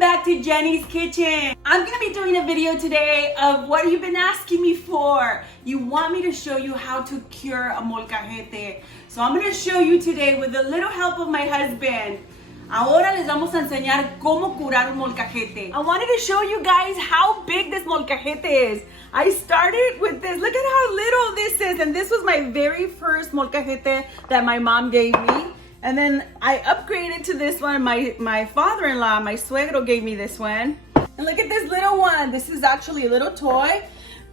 back to Jenny's Kitchen. I'm gonna be doing a video today of what you've been asking me for. You want me to show you how to cure a molcajete. So I'm gonna show you today with a little help of my husband. Ahora les vamos a enseñar cómo curar un molcajete. I wanted to show you guys how big this molcajete is. I started with this. Look at how little this is. And this was my very first molcajete that my mom gave me. And then I upgraded to this one. My father-in-law, my suegro, gave me this one. And look at this little one. This is actually a little toy,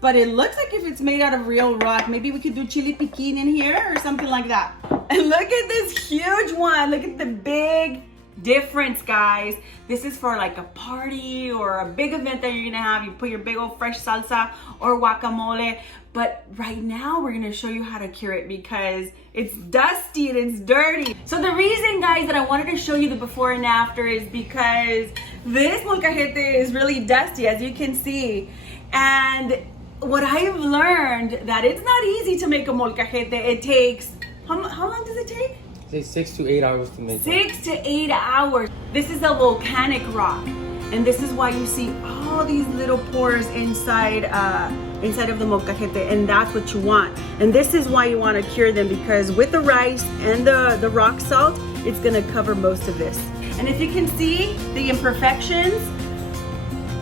but it looks like if it's made out of real rock. Maybe we could do chili piquin in here or something like that. And look at this huge one. Look at the big difference, guys. This is for like a party or a big event that you're gonna have. You put your big old fresh salsa or guacamole. But right now we're gonna show you how to cure it because it's dusty and it's dirty. So the reason, guys, that I wanted to show you the before and after is because this molcajete is really dusty, as you can see. And what I've learned that it's not easy to make a molcajete. It takes, how long does it take? It takes 6 to 8 hours to make. 6 to 8 hours. This is a volcanic rock, and this is why you see all these little pores inside of the molcajete, and that's what you want. And this is why you want to cure them, because with the rice and the rock salt, it's gonna cover most of this. And if you can see the imperfections,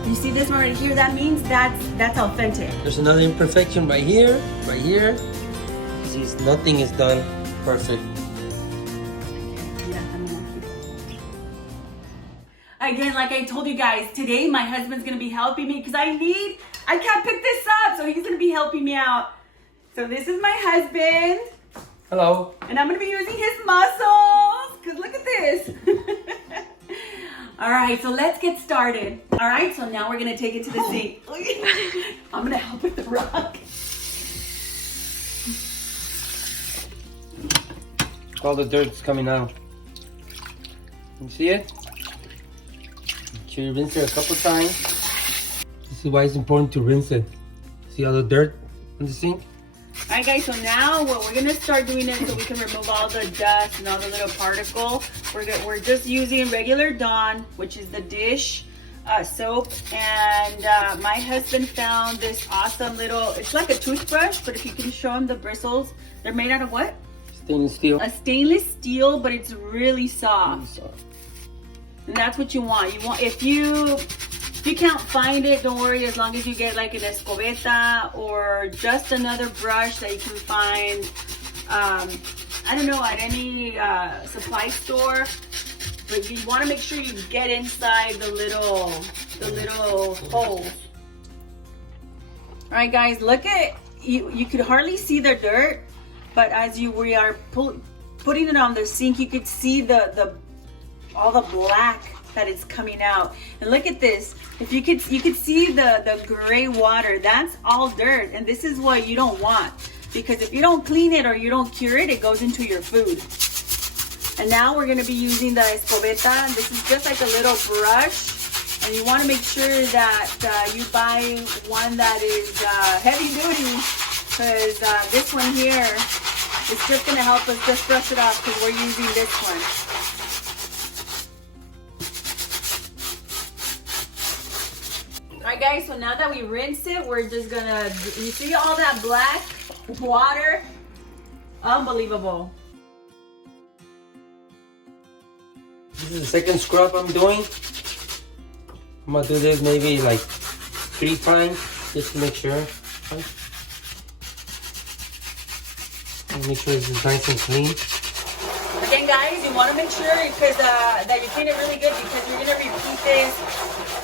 you see this one right here, that means that's authentic. There's another imperfection right here, right here. See, nothing is done perfect. Again, like I told you guys, today my husband's gonna be helping me because I can't pick this up, so he's gonna be helping me out. So this is my husband. Hello. And I'm gonna be using his muscles, because look at this. All right, so let's get started. All right, so now we're gonna take it to the sink. I'm gonna help with the rock. All the dirt's coming out. You see it? Make sure you rinse it a couple times. This is why it's important to rinse it. See all the dirt in the sink? All right, guys, so now what we're gonna start doing it so we can remove all the dust and all the little particles. We're just using regular Dawn, which is the dish soap, and my husband found this awesome little, it's like a toothbrush, but if you can show him the bristles, they're made out of what? Stainless steel. A stainless steel, but it's really soft. Really soft. And that's what you want. If you can't find it, don't worry, as long as you get like an escobeta or just another brush that you can find, I don't know, at any supply store. But you want to make sure you get inside the little holes. All right, guys, look at, you could hardly see the dirt, but as we are putting it on the sink, you could see all the black that is coming out. And look at this. If you could see the gray water, that's all dirt. And this is what you don't want, because if you don't clean it or you don't cure it, it goes into your food. And now we're gonna be using the escobeta. This is just like a little brush. And you wanna make sure that you buy one that is heavy duty, because this one here is just gonna help us just brush it off, because we're using this one. Alright, guys, so now that we rinse it, we're just gonna, you see all that black water? Unbelievable. This is the second scrub I'm doing. I'm gonna do this maybe like 3 times just to make sure. Make sure this is nice and clean. Again, guys, you want to make sure because that you clean it really good, because you're gonna repeat this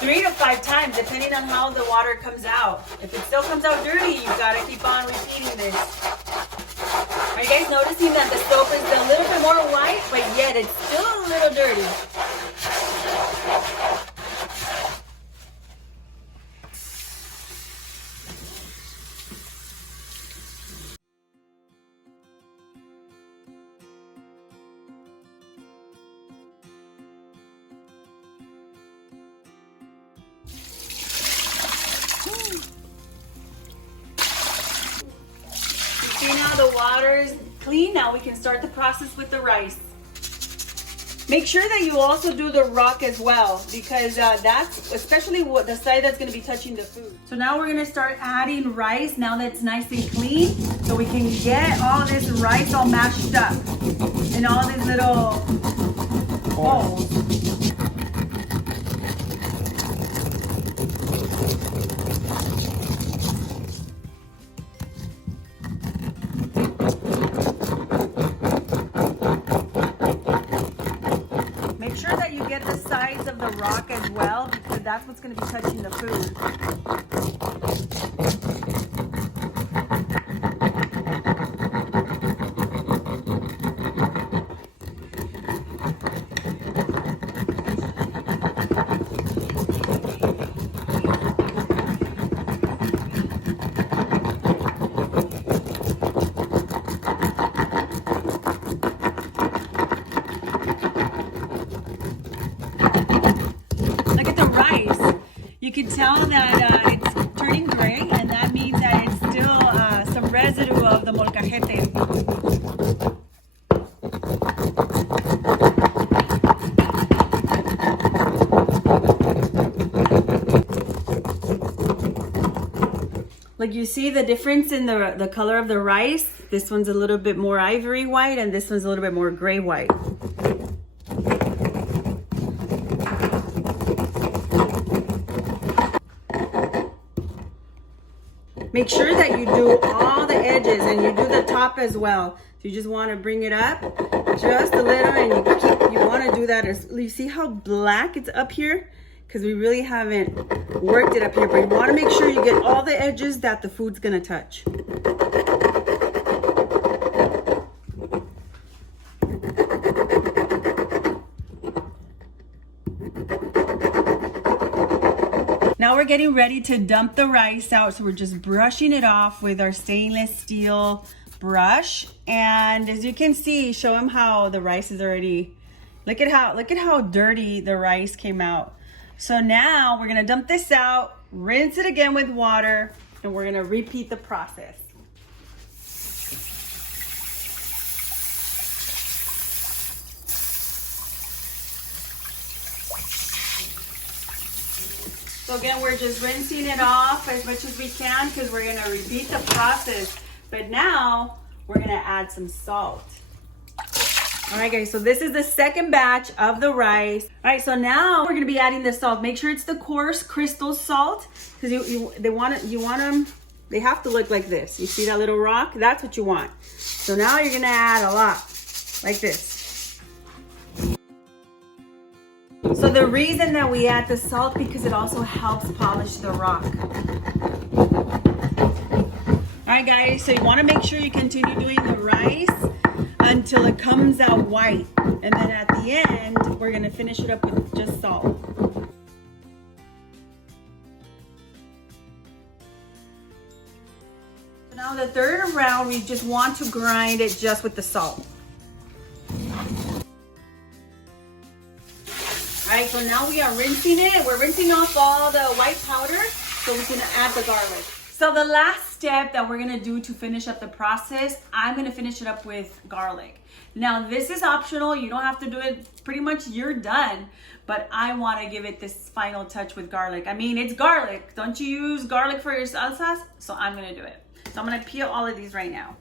3 to 5 times depending on how the water comes out. If it still comes out dirty, you gotta keep on repeating this. Are you guys noticing that the soap is a little bit more white, but yet it's still a little dirty? See, now the water's clean. Now we can start the process with the rice. Make sure that you also do the rock as well, because that's especially what the side that's going to be touching the food. So now we're going to start adding rice now that it's nice and clean, so we can get all this rice all mashed up in all these little bowls. Make sure that you get the sides of the rock as well, because that's what's going to be touching the food. Look at the rice. You can tell that it's turning gray, and that means that it's still some residue of the molcajete. Like, you see the difference in the color of the rice? This one's a little bit more ivory white, and this one's a little bit more gray white. Make sure that you do all the edges and you do the top as well. So you just want to bring it up just a little, and you want to do that. You see how black it's up here? Because we really haven't worked it up here, but you want to make sure you get all the edges that the food's going to touch. Now we're getting ready to dump the rice out, so we're just brushing it off with our stainless steel brush. And as you can see, show them how the rice is already, look at how dirty the rice came out. So now we're gonna dump this out, rinse it again with water, and we're gonna repeat the process. So again, we're just rinsing it off as much as we can, because we're gonna repeat the process. But now we're gonna add some salt. All right, guys, so this is the second batch of the rice. All right, so now we're gonna be adding the salt. Make sure it's the coarse crystal salt, because they have to look like this. You see that little rock? That's what you want. So now you're gonna add a lot, like this. So the reason that we add the salt, because it also helps polish the rock. All right, guys, so you want to make sure you continue doing the rice until it comes out white. And then at the end, we're going to finish it up with just salt. So now the third round, we just want to grind it just with the salt. All right, so now we are rinsing it. We're rinsing off all the white powder so we can add the garlic. So the last step that we're gonna do to finish up the process, I'm gonna finish it up with garlic. Now this is optional, you don't have to do it, pretty much you're done, but I wanna give it this final touch with garlic. I mean, it's garlic. Don't you use garlic for your salsas? So I'm gonna do it. So I'm gonna peel all of these right now.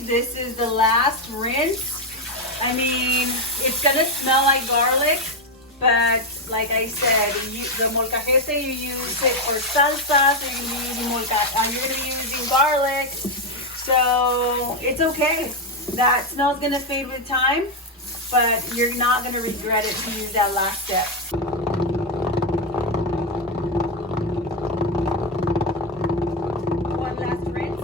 This is the last rinse. I mean, it's gonna smell like garlic, but like I said, the molcajete, you use it for salsas, or you're gonna be using garlic, so it's okay. That smell's gonna fade with time, but you're not gonna regret it to use that last step. One last rinse.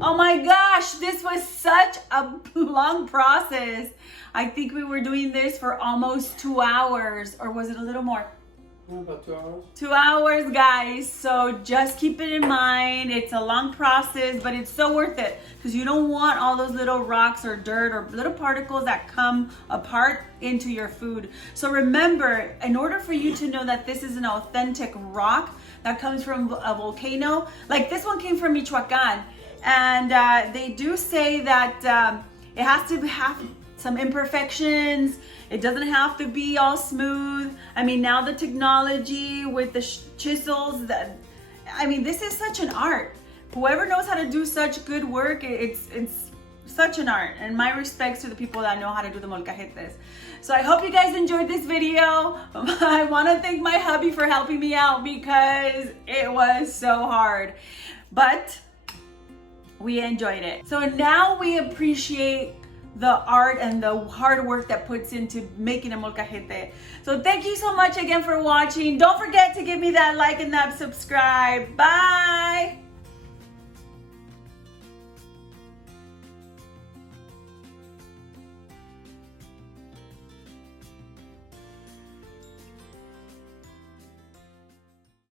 Oh my my gosh, this was such a long process. I think we were doing this for almost 2 hours, or was it a little more? About 2 hours. 2 hours, guys. So just keep it in mind. It's a long process, but it's so worth it because you don't want all those little rocks or dirt or little particles that come apart into your food. So remember, in order for you to know that this is an authentic rock that comes from a volcano, like this one came from Michoacan, and they do say that it has to have some imperfections. It doesn't have to be all smooth. I mean, now the technology with the chisels, this is such an art. Whoever knows how to do such good work, it's such an art. And my respects to the people that know how to do the molcajetes. So I hope you guys enjoyed this video. I want to thank my hubby for helping me out because it was so hard. But we enjoyed it. So now we appreciate the art and the hard work that puts into making a molcajete. So thank you so much again for watching. Don't forget to give me that like and that subscribe. Bye.